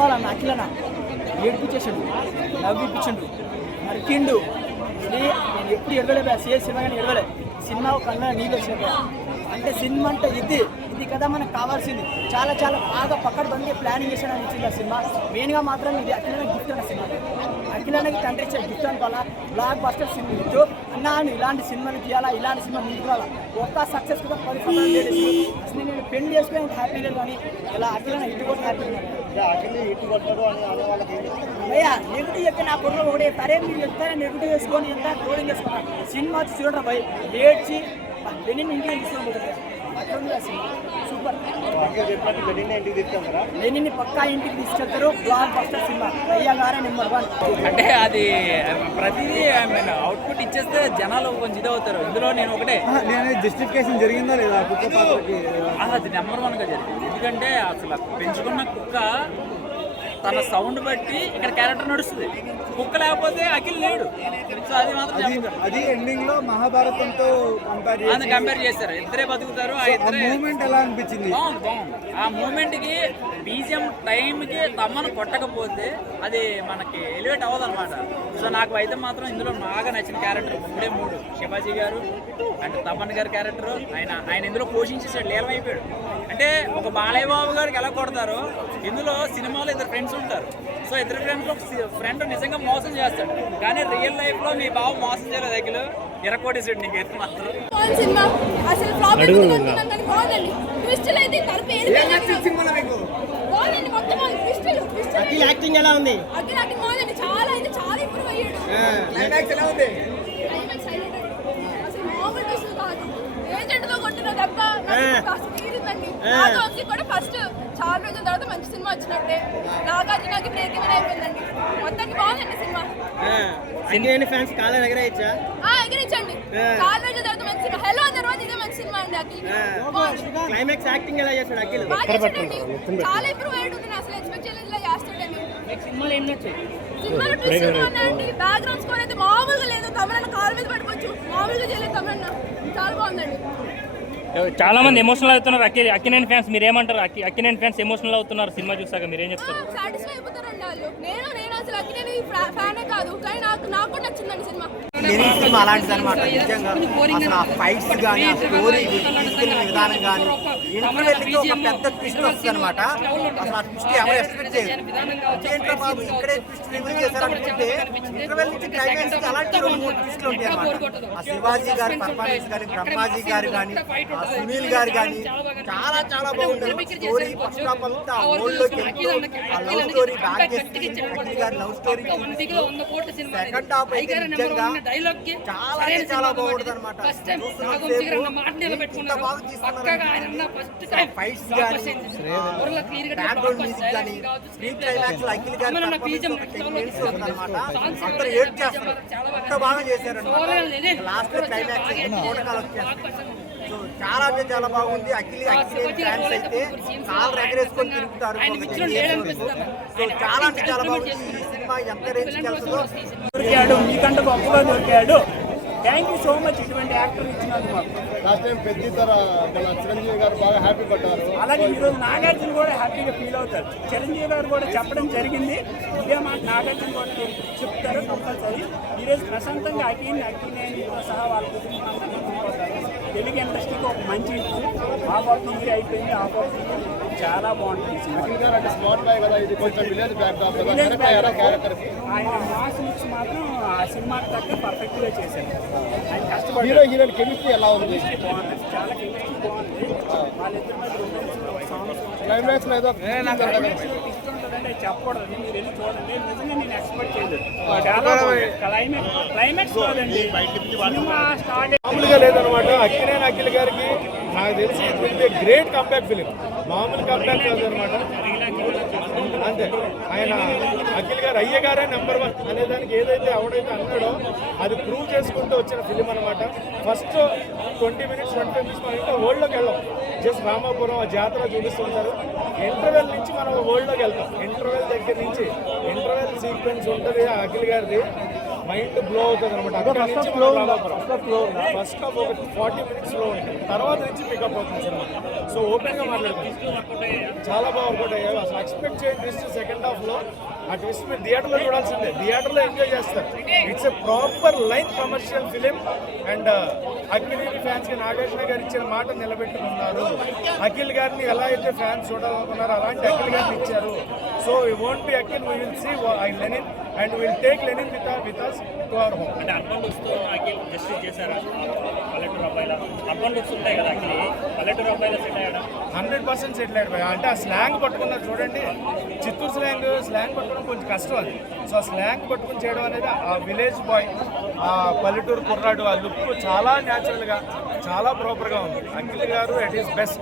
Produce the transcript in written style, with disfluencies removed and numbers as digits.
సినిమాలో అన్న అఖిలన ఏడిపించేసాడు, నవ్విపించండు, నరికిండు. నేను ఎప్పుడు ఎడవలే సినిమా కానీ ఎడవలే. సినిమా కన్నా నీళ్ళు వచ్చినట్టు అంటే సినిమా అంటే ఇది కదా మనకు కావాల్సింది. చాలా చాలా బాగా పక్కడబంది ప్లానింగ్ చేసాడని ఇచ్చింది ఆ సినిమా. మెయిన్గా మాత్రం ఇది అఖిలన గిఫ్ట్ అన్న సినిమా. అఖిలనకి తండ్రి ఇచ్చే గిఫ్ట్ అనుకోవాలా. బ్లాక్ బస్టర్ సినిమా ఇచ్చు అన్నా ఇలాంటి సినిమాలు తీయాలా, ఇలాంటి సినిమా ముందుకు రావాలా. ఒక్క సక్సెస్ కూడా 10 సంవత్సరాలు లేడీస్ అసలు నేను పెళ్లి చేసుకుని హ్యాపీ లేదు కానీ ఇలా అఖిలన హిట్ కూడా హ్యాపీ అయ్యా. నెగిటివ్ చెప్పి నా కుర్ర ఒకటే సరే మీరు చెప్తారా నెగిటివ్ వేసుకొని ఎంత ట్రోలింగ్ చేసుకున్నా. సినిమా వచ్చి చూడరా భయ్ ఏడ్చి లెనిన్ ఇంటికి తీసుకుంటుంది. సూపర్ లెనిన్ని పక్కా ఇంటికి తీసుకెళ్తారు. బ్లాక్ బస్టర్ సినిమా అయ్యా గారే నెంబర్ 1. అంటే అది ప్రతిదీ అవుట్పుట్ ఇచ్చేస్తే జనాలు కొంచెం ఇదవుతారు. ఇందులో నేను ఒకటే జస్టిఫికేషన్ జరిగిందా లేదా అది నెంబర్ 1గా జరిగింది. ఎందుకంటే అసలు పెంచుకున్న కుక్క తన సౌండ్ బట్టి ఇక్కడ క్యారెక్టర్ నడుస్తుంది. కుక్క లేకపోతే అఖిల్ లేడు. సో అది మాత్రం అది ఎండింగ్ లో మహాభారతంతో కంపేర్ చేశారు. ఇద్దరే బతుకుతారు. ఆ ఇద్దరే మూమెంట్ ఎలా అనిపించింది? బాగుంది. ఆ మూమెంట్ కి బీజిఎం టైంకి తమ్మను కొట్టకపోతే అది మనకి ఎలివేట్ అవ్వదు అనమాట. సో నాకు అయితే మాత్రం ఇందులో బాగా నచ్చిన క్యారెక్టర్ 3 శివాజీ గారు అంటే తమ్మన్ గారి క్యారెక్టర్. ఆయన ఇందులో పోషించేసాడు, లీలమైపోయాడు. అంటే ఒక బాలయ్య బాబు గారికి ఎలా కొడతారో ఇందులో సినిమాలో ఇద్దరు ఫ్రెండ్స్ ఉంటారు. సో ఇద్దరు ఫ్రెండ్ నిజంగా మోసం చేస్తాడు, కానీ రియల్ లైఫ్ లో మీ బాబు మోసం చేయలేదు. అఖిల్ ఇరకోటేసాడు నీకు ఎత్తు మాత్రం. యాక్టింగ్ ఎలా ఉంది? చాలా ఇంప్రూవ్ అయ్యాడు. క్లైమాక్స్ ఎలా ఉంది? కూడా ఫస్ట్ చాలా రోజుల తర్వాత మంచి సినిమా వచ్చినట్టే. నాగార్జునకి బ్రేక్ ఇవన్ అయిపోయిందండి. మొత్తానికి బాగుందండి సినిమా. ఫ్యాన్స్ కాళ్ళ ఎగరేయచ్చా? ఎగరించండి. చాలా రోజుల తర్వాత మంచి సినిమా. హలో తర్వాత ఇదే మంచి సినిమా అండి. అఖిల్ క్లైమాక్స్ యాక్టింగ్ ఎలా చేస్తాడు? అఖిల్ చాలా ఇంప్రూవ్ అయ్యాడు. నేను అసలు ఎక్స్పెక్ట్ చేయలేదు ఇలా చేస్తాడని. సినిమాలో ఏం నచ్చాయి? సినిమాలో ట్విస్ట్ ఉన్నాయండి. బ్యాక్గ్రౌండ్ స్కోర్ అయితే మామూలుగా లేదు. తమరన్న కాలు మీద పట్టుకోవచ్చు, మామూలుగా చేయలేదు. తమరన్న చాలా బాగుందండి. చాలా మంది ఎమోషనల్ అవుతున్నారు. అక్కినేని ఫ్యాన్స్ మీరు ఏమంటారు? అక్కినేని ఫ్యాన్స్ ఎమోషనల్ అవుతున్నారు సినిమా చూసాక, మీరు ఏం చెప్తారు? సాటిస్ఫై అయిపోతారండి వాళ్ళు. నేను అసలు అక్కినేని ఫ్యానే కాదు, కానీ నాకు కూడా నచ్చిందండి సినిమా. సినిమా అలాంటిది అనమాట. నిజంగా అసలు ఆ ఫైట్స్ కానీ, ఆ స్టోరీ తీసుకునే విధానం కానీ, ఇంటర్వెల్కి ఒక పెద్ద ట్విస్ట్ వస్తుంది అనమాట. అసలు ఆ ట్విస్ట్ ఎవరు ఎక్స్పెక్ట్ చేయరు. ఏంటో బాబు ఇక్కడే ట్విస్ట్ రివీల్ చేశారనుకుంటే ఇంటర్వెల్ నుంచి క్లైమాక్స్ అలాంటి 2-3 ట్విస్టులు ఉంటాయి అనమాట. ఆ శివాజీ గారి పర్ఫార్మెన్స్ కానీ, బ్రహ్మాజీ గారి కానీ, సునీల్ గారు కానీ చాలా చాలా బాగుంటుంది. స్టోరీ ఫస్ట్ హాఫ్ అంతా ఓల్డ్లోకి వెళ్తూ ఆ లవ్ స్టోరీ బ్యాక్ చేసి అఖిల్ గారి లవ్ స్టోరీ సెకండ్ హాఫ్ అయితే నిజంగా చాలా చాలా బాగుంటుంది అనమాట. ఫైట్స్ కానీ, బ్యాక్గ్రౌండ్ మ్యూజిక్ కానీ, ప్రీ క్లైమాక్స్ లో అఖిల్ గారి అందరూ ఏడ్ చేస్తారు. అంత బాగా చేశారన్నమాట. లాస్ట్ క్లైమాక్స్ ఫోటోకాలు వచ్చేస్తారు. సో చాలా అంటే చాలా బాగుంది. అఖిల్ ఫ్యాన్స్ అయితే కాళ్ళు ఎగరేసుకొని తిరుగుతారు. సో చాలా అంటే చాలా బాగుంది. ఈ సినిమా ఎంత రేంజ్కి వెళ్తుందో దొరికాడు, మీకంటే గొప్పగా దొరికాడు. థ్యాంక్ యూ సో మచ్ ఇటువంటి యాక్టర్ ఇచ్చినందుకు. లాస్ట్ టైం పెద్ద మన చిరంజీవి గారు బాగా హ్యాపీ పడ్డారు. అలాగే ఈరోజు నాగార్జున కూడా హ్యాపీగా ఫీల్ అవుతారు. చిరంజీవి గారు కూడా చెప్పడం జరిగింది. ఇదే మాట నాగార్జున కూడా చెప్తారు కంపల్సరీ. ఈరోజు ప్రశాంతంగా అఖిలేనితో సహా వాళ్ళ కుటుంబం అందరినీ చూసుకుంటారు. తెలుగు ఇండస్ట్రీకి ఒక మంచి ఆపర్చునిటీ అయిపోయింది. ఆపర్చునిటీ చాలా బాగుంటుంది. ఆయన మాస్ లుక్స్ మాత్రం ఆ సినిమాకి తగ్గ పర్ఫెక్ట్గా చేశారు. ఆయన కష్టపడి హీరోయిన్ కెమిస్ట్రీ ఎలా ఉంది? బాగుంది, చాలా కెమిస్ట్రీ బాగుంది. వాళ్ళిద్దరి మధ్య సాంగ్స్ క్లైమాక్స్ లో ఏదో ఇష్టం ఉంటుందంటే చెప్పకూడదు. మీరు వెళ్ళి చూడండి. నిజంగా నేను ఎక్స్పెక్ట్ చేయలేదు. చాలా క్లైమాక్స్ కాదండి, సినిమా స్టార్ట్ మామూలుగా లేదనమాట. అఖిల్ గారికి నాకు తెలిసి గ్రేట్ కంబ్యాక్ ఫిలిం. మామూలు కంబ్యాక్ కాదు అనమాట. అంతే, ఆయన అఖిల్ గారు అయ్యగారే నెంబర్ 1 అనేదానికి ఏదైతే ఎవడైతే అన్నాడో అది ప్రూవ్ చేసుకుంటూ వచ్చిన ఫిలిం అనమాట. ఫస్ట్ 20 మినిట్స్ 25 మినిట్స్ మనం ఇంకా వరల్డ్లోకి వెళ్ళాం. జస్ట్ రామాపురం ఆ జాతర చూపిస్తుంటారు. ఇంటర్వెల్ నుంచి మనం వరల్డ్లోకి వెళ్తాం. ఇంటర్వెల్ దగ్గర నుంచి ఇంటర్వెల్ సీక్వెన్స్ ఉంటుంది అఖిల్ గారిది. మైండ్ బ్లో అవుతుంది అనమాట. అక్కడ నుంచి ఫస్ట్ హాఫ్ ఒక 40 minutes లో ఉంటుంది, తర్వాత నుంచి పికప్ అవుతుంది సినిమా. సో ఓపెన్ గా మాట్లాడుతుంది, చాలా బాగా వర్కౌట్ అయ్యాయి. అసలు ఎక్స్పెక్ట్ చేయండి ట్విస్ట్ సెకండ్ హాఫ్ లో. ఆ ట్విస్ట్ మీరు థియేటర్లో చూడాల్సిందే, థియేటర్లో ఎంజాయ్ చేస్తారు. It's a proper line commercial film. And Akhil fans కి నాగార్జున గారు ఇచ్చిన మాట నిలబెట్టుకున్నారు. అఖిల్ గారిని ఎలా అయితే ఫ్యాన్స్ చూడాలనుకున్నారో అలాంటి అఖిల్ గారిని ఇచ్చారు. So we won't be Akhil, we will see Lenin and will take Lenin with us to our home. అంటే అర్బన్ లుక్స్తో అఖిల్ జస్టిస్ చేశారా? పల్లెటూరు అబ్బాయిల అర్బన్ లుక్స్ ఉంటాయి కదా అఖిల్, పల్లెటూరు అబ్బాయిల సెట్ అయ్యాడా? 100% సెటిల్ అయిపోయా. అంటే ఆ స్లాంగ్ పట్టుకున్నారు చూడండి, చిత్తూరు స్లాంగ్ పట్టుకోవడం కొంచెం కష్టం అది. సో ఆ స్లాంగ్ పట్టుకుని చేయడం అనేది ఆ విలేజ్ బాయ్, ఆ పల్లెటూరు కుర్రాడు, ఆ లుక్ చాలా న్యాచురల్గా చాలా ప్రాపర్గా ఉంది. అఖిల్ గారు ఎట్ ఈస్ బెస్ట్.